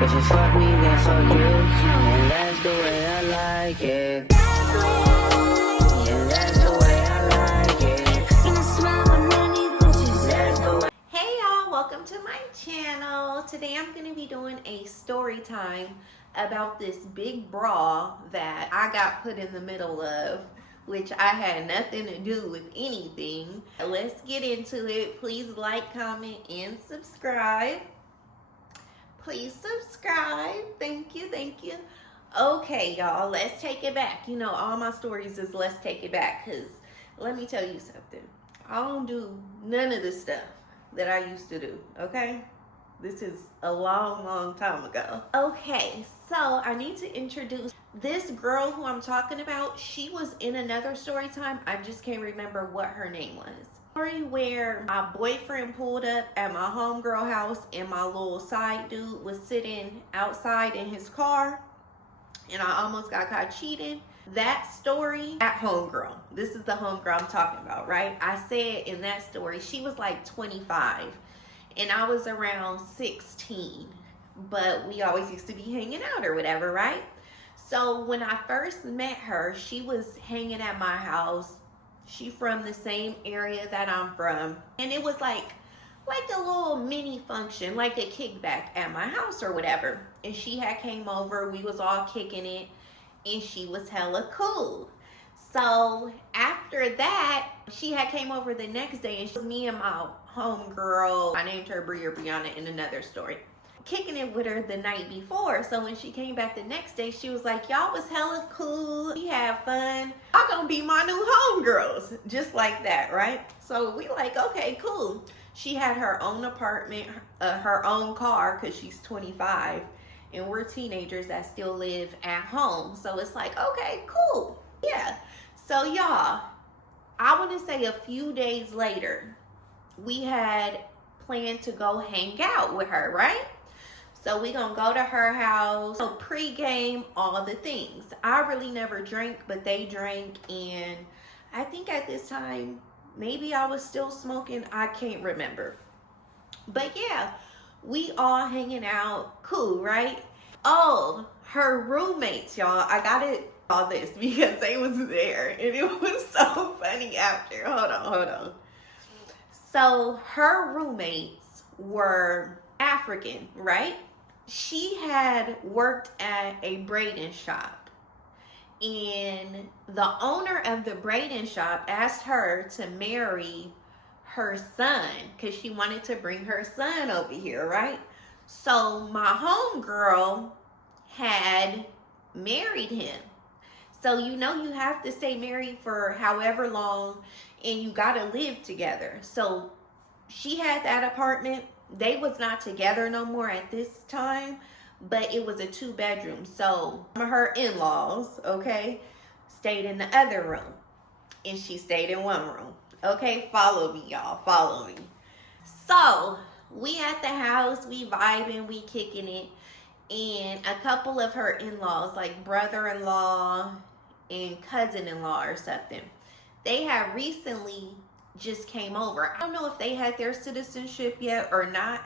If you fuck me, then fuck you. And that's the way I like it. Yeah, that's the way I like it. That's the way. Hey y'all, welcome to my channel. Today I'm going to be doing a story time about this big brawl that I got put in the middle of, which I had nothing to do with anything. Let's get into it. Please like, comment, and subscribe. Please subscribe. Thank you, thank you. Okay, y'all, let's take it back. You know, all my stories is let's take it back, because let me tell you something. I don't do none of the stuff that I used to do, okay? This is a long, long time ago. Okay, so I need to introduce this girl who I'm talking about. She was in another story time. I just can't remember what her name was. Story where my boyfriend pulled up at my homegirl house and my little side dude was sitting outside in his car and I almost got caught cheating. That story at homegirl. This is the homegirl I'm talking about, right? I said in that story, she was like 25 and I was around 16, but we always used to be hanging out or whatever, right? So when I first met her, she was hanging at my house. She from the same area that I'm from. And it was like a little mini function, like a kickback at my house or whatever. And she had came over, we was all kicking it, and she was hella cool. So after that, she had came over the next day, and she was me and my homegirl, I named her Bria or Brianna in another story, kicking it with her the night before. So when she came back the next day, she was like, y'all was hella cool, we had fun, y'all gonna be my new homegirls, just like that, right? So we like, okay, cool. She had her own apartment, her own car, because she's 25 and we're teenagers that still live at home. So it's like, okay, cool, yeah. So y'all, I want to say a few days later, we had planned to go hang out with her, right? So we gonna go to her house, so pre-game, all the things. I really never drank, but they drank, and I think at this time, maybe I was still smoking, I can't remember. But yeah, we all hanging out, cool, right? Oh, her roommates, y'all, I gotta all this because they was there, and it was so funny after. Hold on. So her roommates were African, right? She had worked at a braiding shop, and the owner of the braiding shop asked her to marry her son because she wanted to bring her son over here, right? So my homegirl had married him. So you know you have to stay married for however long, and you gotta live together. So she had that apartment. They was not together no more at this time, but it was a 2-bedroom. So her in-laws, okay, stayed in the other room, and she stayed in one room. Okay, follow me, y'all, follow me. So we at the house, we vibing, we kicking it, and a couple of her in-laws, like brother-in-law and cousin-in-law or something, they have recently just came over. I don't know if they had their citizenship yet or not,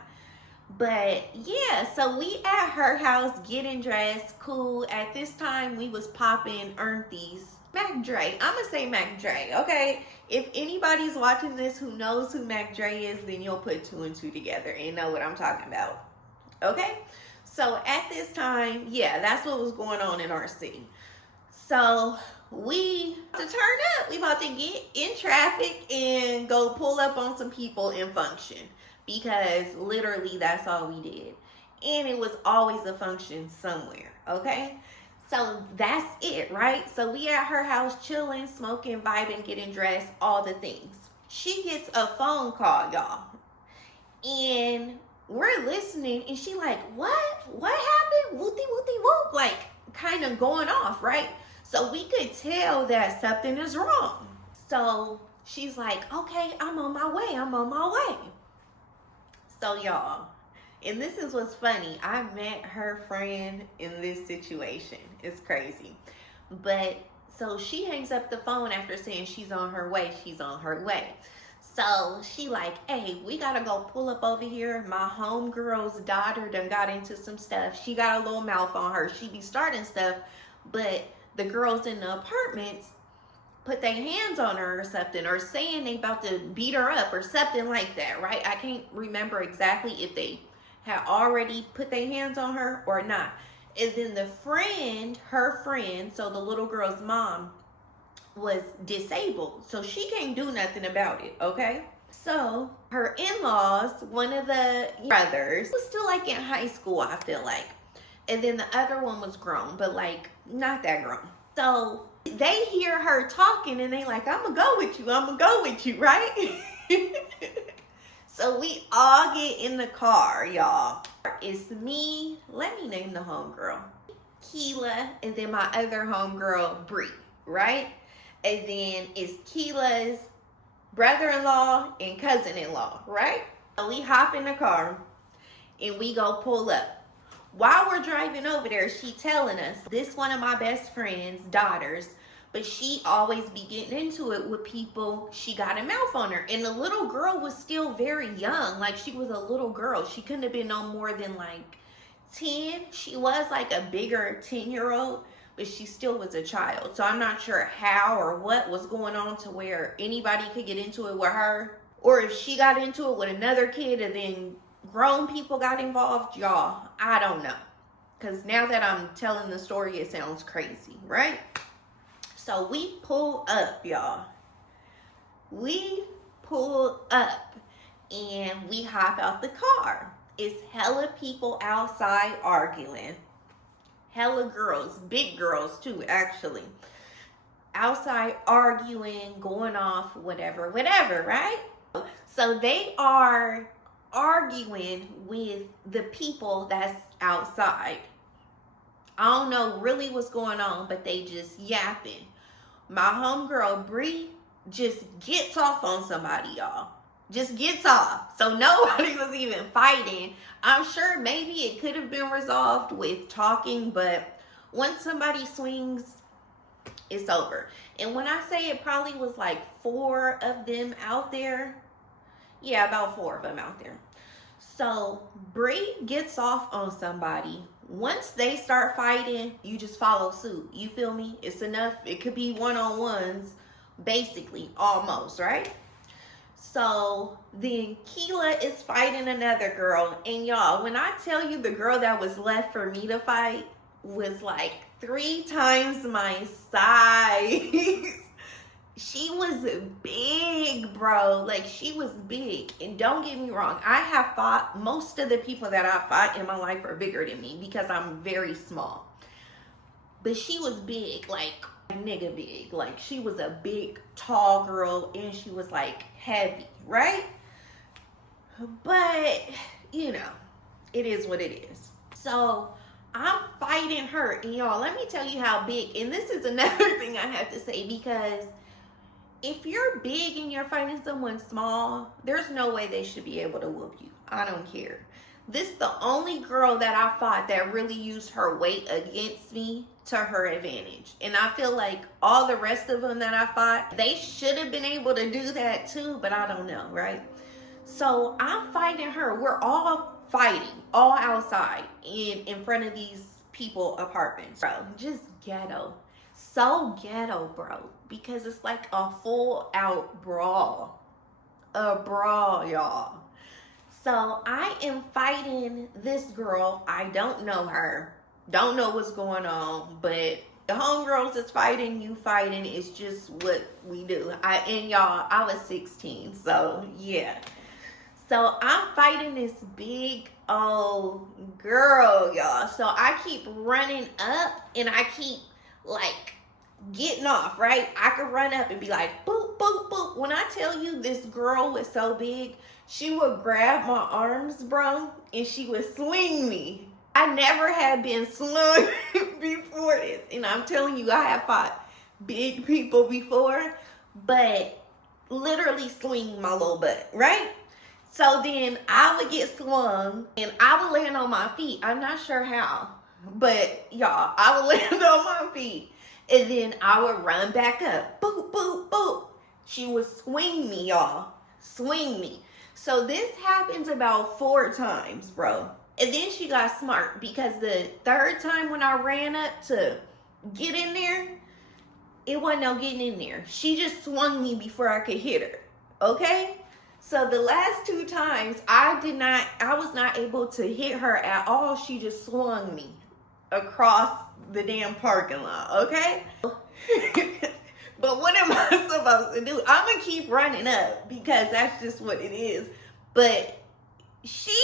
but yeah, so we at her house getting dressed, cool. At this time we was popping Ernthie's Mac Dre. I'm gonna say Mac Dre, okay? If anybody's watching this who knows who Mac Dre is, then you'll put 2 and 2 together and know what I'm talking about, okay? So at this time, yeah, that's what was going on in our city. So we about to turn up. We about to get in traffic and go pull up on some people and function, because literally that's all we did. And it was always a function somewhere, okay? So that's it, right? So we at her house chilling, smoking, vibing, getting dressed, all the things. She gets a phone call, y'all. And we're listening, and she like, what? What happened? Whoopty whoopty whoop. Like, kind of going off, right? So we could tell that something is wrong. So she's like, okay, I'm on my way. So y'all, and this is what's funny, I met her friend in this situation. It's crazy. But so she hangs up the phone after saying she's on her way. So she like, hey, we gotta go pull up over here. My homegirl's daughter done got into some stuff. She got a little mouth on her. She be starting stuff, but the girls in the apartments put their hands on her or something, or saying they about to beat her up or something like that, right? I can't remember exactly if they had already put their hands on her or not. And then the friend, her friend, so the little girl's mom, was disabled, so she can't do nothing about it, okay? So her in-laws, one of the brothers was still like in high school, I feel like, and then the other one was grown, but like not that grown. So they hear her talking and they like, I'm gonna go with you, right? So we all get in the car, y'all. It's me, let me name the homegirl, Keela, and then my other homegirl, Bree, right? And then it's Keela's brother-in-law and cousin-in-law, right? So we hop in the car and we go pull up. While we're driving over there, she telling us, this one of my best friend's daughters, but she always be getting into it with people. She got a mouth on her. And the little girl was still very young. Like, she was a little girl. She couldn't have been no more than like 10. She was like a bigger 10-year-old, but she still was a child. So I'm not sure how or what was going on to where anybody could get into it with her. Or if she got into it with another kid and then grown people got involved, y'all, I don't know. Because now that I'm telling the story, it sounds crazy, right? So we pull up, y'all. We pull up and we hop out the car. It's hella people outside arguing. Hella girls, big girls too, actually. Outside arguing, going off, whatever, right? So they are arguing with the people that's outside. I don't know really what's going on, but they just yapping. My homegirl Bree just gets off on somebody, y'all. Just gets off. So nobody was even fighting. I'm sure maybe it could have been resolved with talking, but once somebody swings, it's over. And when I say it probably was like 4 of them out there, yeah, about 4 of them out there. So Bree gets off on somebody. Once they start fighting, you just follow suit. You feel me? It's enough. It could be one-on-ones, basically, almost, right? So then Keela is fighting another girl. And y'all, when I tell you the girl that was left for me to fight was like 3 times my size. She was big, bro. Like, she was big. And don't get me wrong, I have fought, most of the people that I fought in my life are bigger than me because I'm very small. But she was big, like nigga big. Like, she was a big, tall girl, and she was like heavy, right? But, you know, it is what it is. So I'm fighting her. And y'all, let me tell you how big, and this is another thing I have to say, because if you're big and you're fighting someone small, there's no way they should be able to whoop you. I don't care. This is the only girl that I fought that really used her weight against me to her advantage. And I feel like all the rest of them that I fought, they should have been able to do that too, but I don't know, right? So I'm fighting her. We're all fighting, all outside in front of these people apartments. Bro, just ghetto. So ghetto, bro, because it's like a full out brawl. A brawl, y'all. So I am fighting this girl. I don't know her. Don't know what's going on, but the homegirls is fighting, you fighting. It's just what we do. And y'all, I was 16, so yeah. So I'm fighting this big old girl, y'all. So I keep running up and I keep like getting off, right? I could run up and be like, boop, boop, boop. When I tell you this girl was so big, she would grab my arms, bro, and she would swing me. I never had been slung before this. And I'm telling you, I have fought big people before, but literally swing my little butt, right? So then I would get swung and I would land on my feet. I'm not sure how, but y'all, I would land on my feet. And then I would run back up. Boop, boop, boop. She would swing me, y'all. swing me. So this happens about 4 times, bro. And then she got smart because the 3rd time when I ran up to get in there, it wasn't no getting in there. She just swung me before I could hit her. Okay? So the last 2 times I was not able to hit her at all. She just swung me across the damn parking lot. Okay? But what am I supposed to do? I'm gonna keep running up because that's just what it is. But she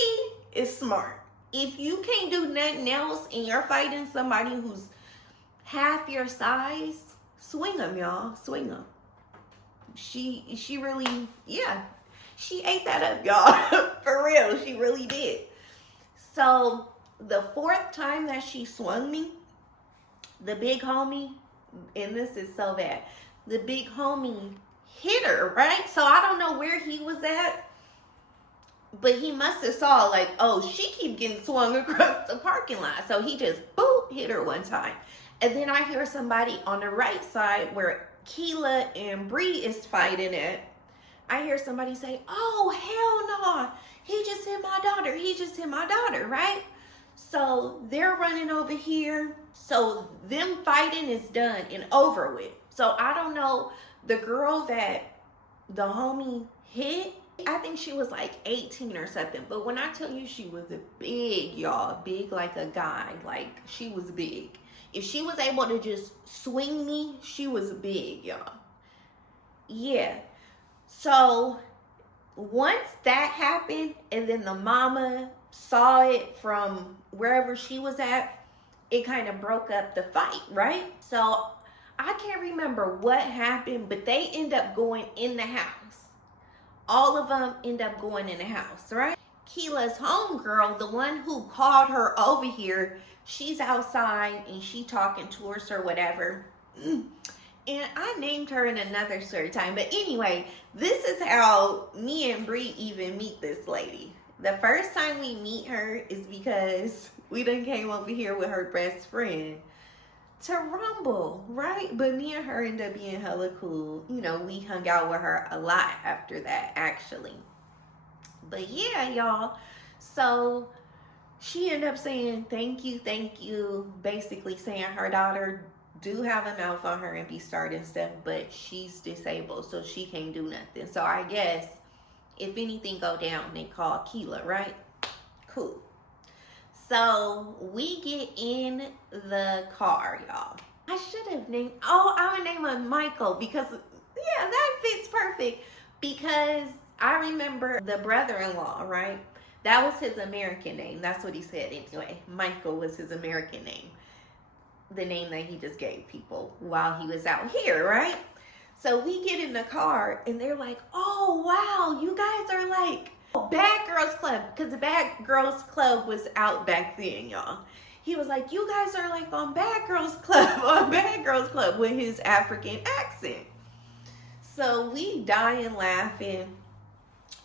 is smart. If you can't do nothing else and you're fighting somebody who's half your size, swing them, y'all. Swing them. She really, yeah. She ate that up, y'all. For real, she really did. So the 4th time that she swung me, the big homie, and this is so bad, the big homie hit her, right? So I don't know where he was at, but he must have saw like, oh, she keep getting swung across the parking lot. So he just, boop, hit her 1 time. And then I hear somebody on the right side where Keela and Bree is fighting it. I hear somebody say, oh, hell no. He just hit my daughter. He just hit my daughter, right? So they're running over here. So them fighting is done and over with. So I don't know, the girl that the homie hit, I think she was like 18 or something. But when I tell you she was big, y'all, big like a guy, like she was big. If she was able to just swing me, she was big, y'all. Yeah. So once that happened and then the mama saw it from wherever she was at, it kind of broke up the fight, right? So I can't remember what happened, but they end up going in the house. All of them end up going in the house, right? Keela's homegirl, the one who called her over here, she's outside and she talking to us or whatever. And I named her in another story time. But anyway, this is how me and Bree even meet this lady. The first time we meet her is because we done came over here with her best friend to rumble, right? But me and her ended up being hella cool. You know, we hung out with her a lot after that, actually. But yeah, y'all. So she ended up saying, thank you. Basically saying her daughter do have a mouth on her and be starting stuff, but she's disabled, so she can't do nothing. So I guess if anything go down, they call Keela, right? Cool. So we get in the car, y'all. I should have named, I would name him Michael because, yeah, that fits perfect because I remember the brother-in-law, right? That was his American name. That's what he said anyway. Michael was his American name. The name that he just gave people while he was out here, right? So we get in the car and they're like, oh, wow, you guys are like Bad Girls Club. Because the Bad Girls Club was out back then, y'all. He was like, you guys are like on Bad Girls Club, on Bad Girls Club with his African accent. So we dying laughing.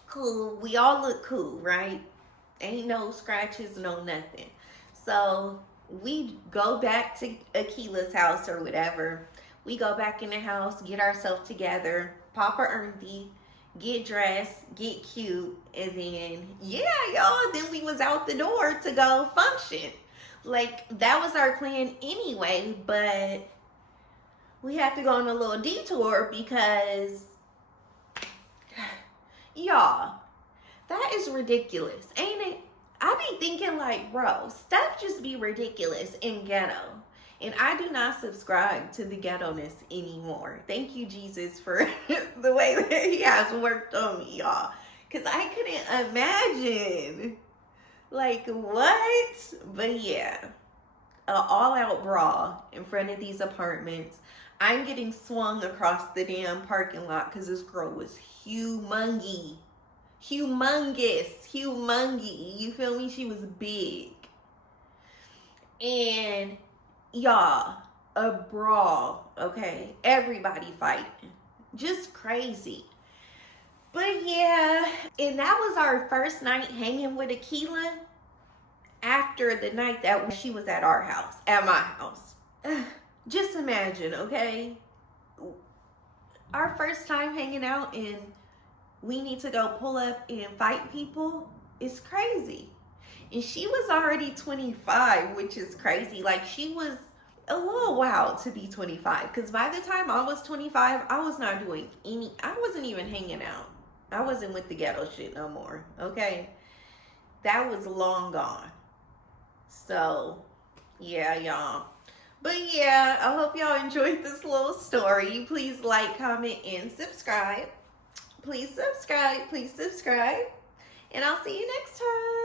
Cool. We all look cool, right? Ain't no scratches, no nothing. So we go back to Akila's house or whatever. We go back in the house, get ourselves together, pop a earthy, get dressed, get cute, and then, yeah, y'all, then we was out the door to go function. Like, that was our plan anyway, but we had to go on a little detour because, y'all, that is ridiculous, ain't it? I be thinking like, bro, stuff just be ridiculous in ghetto. And I do not subscribe to the ghetto-ness anymore. Thank you, Jesus, for the way that he has worked on me, y'all. Because I couldn't imagine. Like, what? But yeah, an all-out brawl in front of these apartments. I'm getting swung across the damn parking lot because this girl was humongous. You feel me? She was big. And y'all, a brawl, okay? Everybody fighting. Just crazy. But yeah, and that was our first night hanging with Akila after the night that she was at our house, at my house. Just imagine, okay? Our first time hanging out and we need to go pull up and fight people is crazy. And she was already 25, which is crazy. Like, she was a little wild to be 25, because by the time I was 25, I was not doing I wasn't even hanging out. I wasn't with the ghetto shit no more, okay? That was long gone. So, yeah, y'all. But yeah, I hope y'all enjoyed this little story. Please like, comment, and subscribe. Please subscribe. Please subscribe. And I'll see you next time.